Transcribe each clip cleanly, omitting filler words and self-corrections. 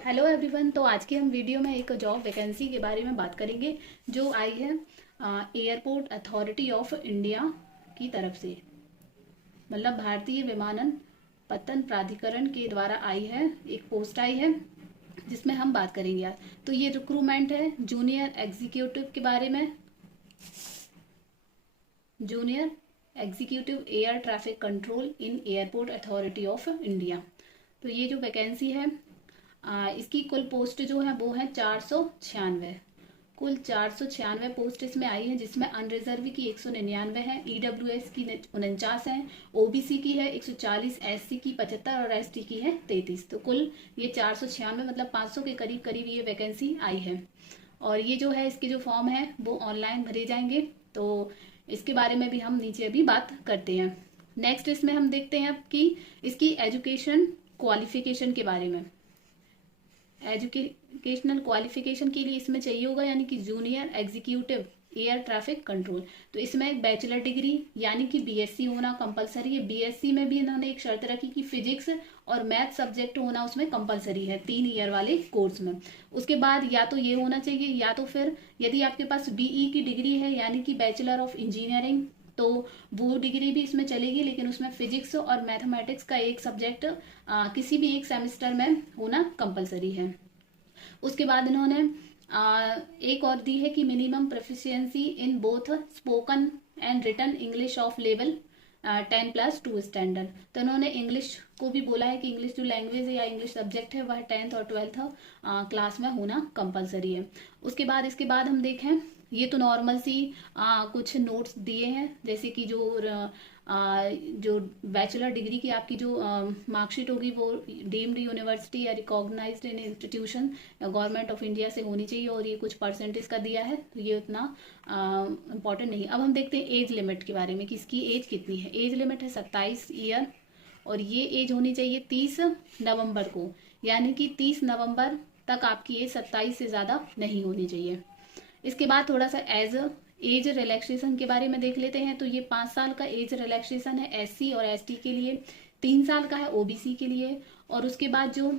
Hello everyone. तो आज की हम वीडियो में एक जॉब वैकेंसी के बारे में बात करेंगे जो आई है एयरपोर्ट अथॉरिटी ऑफ इंडिया की तरफ से, मतलब भारतीय विमानन पत्तन प्राधिकरण के द्वारा आई है। एक पोस्ट आई है जिसमें हम बात करेंगे आज। तो ये रिक्रूटमेंट है जूनियर एग्जीक्यूटिव के बारे में, junior executive air traffic control in airport authority of India. तो ये जो वैकेंसी है इसकी कुल पोस्ट जो है वो है 496। कुल 496 पोस्ट इसमें आई है, जिसमें अनरिजर्व की 199 है, ईडब्ल्यूएस की 49 है, ओबीसी की है 140, एससी की 75 और एसटी की है 33। तो कुल ये 496 मतलब 500 के करीब करीब ये वैकेंसी आई है। और ये जो है इसके जो फॉर्म है वो ऑनलाइन भरे जाएंगे। तो इसके बारे में भी हम नीचे अभी बात करते हैं। नेक्स्ट इसमें हम देखते हैं कि इसकी एजुकेशन क्वालिफिकेशन के बारे में। एजुकेशनल क्वालिफिकेशन के लिए इसमें चाहिए होगा यानी कि junior executive air traffic control. तो इसमें एक बैचलर डिग्री यानी कि बीएससी होना कंपलसरी है। बीएससी में भी इन्होंने एक शर्त रखी कि फिजिक्स और मैथ सब्जेक्ट होना उसमें कंपलसरी है 3 ईयर वाले कोर्स में। उसके बाद या तो ये होना चाहिए या तो फिर यदि आपके पास बीई की डिग्री है यानी कि बैचलर ऑफ इंजीनियरिंग, तो वो डिग्री भी इसमें चलेगी, लेकिन उसमें फिजिक्स और मैथमेटिक्स का एक सब्जेक्ट किसी भी एक सेमेस्टर में होना कंपलसरी है। उसके बाद इन्होंने एक और दी है कि minimum proficiency in both spoken and written English of level 10+2 standard. तो इन्होंने इंग्लिश को भी बोला है कि इंग्लिश जो लैंग्वेज है या इंग्लिश सब्जेक्ट है वह 10th और 12th क्लास में होना कंपलसरी है। उसके बाद इसके बाद हम देखें, ये तो नॉर्मल सी कुछ नोट्स दिए हैं, जैसे कि जो बैचलर डिग्री की आपकी जो मार्कशीट होगी वो डीम्ड यूनिवर्सिटी या recognised institution government of India से होनी चाहिए, और ये कुछ परसेंटेज का दिया है, तो ये उतना इम्पोर्टेंट नहीं। अब हम देखते हैं एज लिमिट के बारे में कि इसकी एज कितनी है। एज लिमिट है 27 ईयर, और ये एज होनी चाहिए 30 नवंबर को, यानी कि 30 नवंबर तक आपकी एज 27 से ज़्यादा नहीं होनी चाहिए। इसके बाद थोड़ा सा एज रिलैक्सेशन के बारे में देख लेते हैं। तो ये 5 साल का एज रिलैक्सेशन है एससी और एसटी के लिए, 3 साल का है ओबीसी के लिए, और उसके बाद जो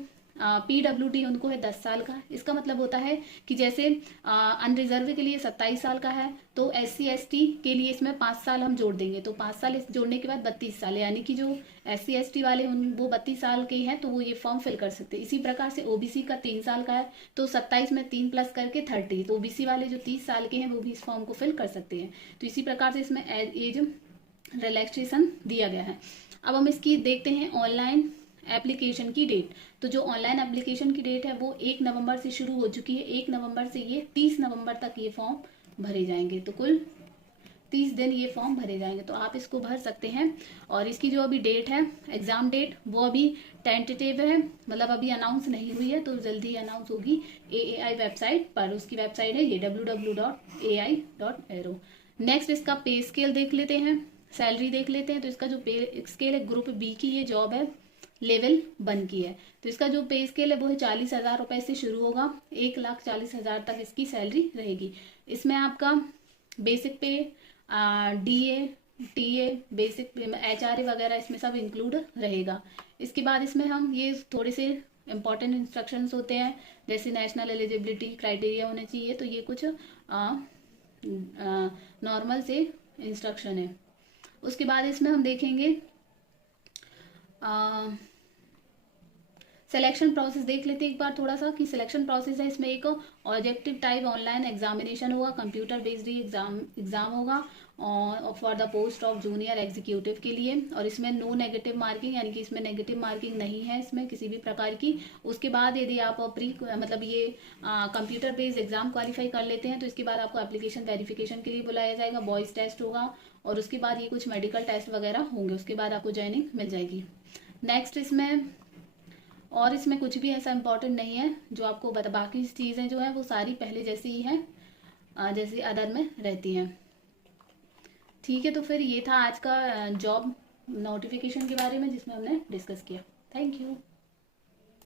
पीडब्ल्यूडी उनको है 10 साल का। इसका मतलब होता है कि जैसे अनरिजर्व के लिए 27 साल का है, तो एससी एसटी के लिए इसमें 5 साल हम जोड़ देंगे, तो 5 साल इस जोड़ने के बाद 32 साल, यानी कि जो एससी एसटी वाले वो 32 साल के हैं तो वो ये फॉर्म फिल कर सकते हैं। इसी प्रकार से ओबीसी का 3 साल का है, तो 27 में 3 प्लस करके 30, तो ओबीसी वाले जो 30 साल के हैं वो भी इस फॉर्म को फिल कर सकते हैं। तो इसी प्रकार से इसमें एज रिलैक्सेशन दिया गया है। अब हम इसकी देखते हैं ऑनलाइन एप्लीकेशन की डेट। तो जो ऑनलाइन एप्लीकेशन की डेट है वो 1 नवंबर से शुरू हो चुकी है। 1 नवंबर से ये 30 नवंबर तक ये फॉर्म भरे जाएंगे, तो कुल 30 दिन ये फॉर्म भरे जाएंगे, तो आप इसको भर सकते हैं। और इसकी जो अभी डेट है एग्जाम डेट वो अभी टेंटेटिव है, मतलब अभी अनाउंस नहीं हुई है, तो जल्दी अनाउंस होगी एएआई वेबसाइट पर। उसकी वेबसाइट है ये www.ai.aero। नेक्स्ट इसका पे स्केल देख लेते हैं, सैलरी देख लेते हैं। तो इसका जो पे स्केल है ग्रुप बी की ये जॉब है, लेवल 1 की है। तो इसका जो पे स्केल है वो है 40,000 रुपए से शुरू होगा, 1,40,000 तक इसकी सैलरी रहेगी। इसमें आपका बेसिक पे डीए टीए बेसिक एचआरए वगैरह इसमें सब इंक्लूड रहेगा। इसके बाद इसमें हम ये थोड़े से इंपॉर्टेंट इंस्ट्रक्शंस होते हैं, जैसे नेशनल एलिजिबिलिटी क्राइटेरिया होने चाहिए, तो ये कुछ नॉर्मल से इंस्ट्रक्शन है। उसके बाद इसमें हम देखेंगे सिलेक्शन प्रोसेस देख लेते हैं एक बार थोड़ा सा कि सिलेक्शन प्रोसेस है। इसमें एक ऑब्जेक्टिव टाइप ऑनलाइन एग्जामिनेशन होगा, कंप्यूटर बेस्ड एग्जाम होगा और for the post of junior executive के लिए। और इसमें नो नेगेटिव मार्किंग, यानी कि इसमें नेगेटिव मार्किंग नहीं है इसमें किसी भी प्रकार की। उसके बाद यदि आप मतलब ये कंप्यूटर बेस्ड एग्जाम क्वालिफाई कर लेते हैं तो इसके बाद आपको एप्लीकेशन वेरिफिकेशन के लिए बुलाया जाएगा, वॉइस टेस्ट होगा, और उसके बाद ये कुछ मेडिकल टेस्ट वगैरह होंगे, उसके बाद आपको ज्वाइनिंग मिल जाएगी। नेक्स्ट इसमें कुछ भी ऐसा इंपॉर्टेंट नहीं है जो आपको बाकी चीज़ें जो है वो सारी पहले जैसी ही हैं जैसे अदर में रहती हैं। ठीक है, तो फिर ये था आज का जॉब नोटिफिकेशन के बारे में जिसमें हमने डिस्कस किया। Thank you.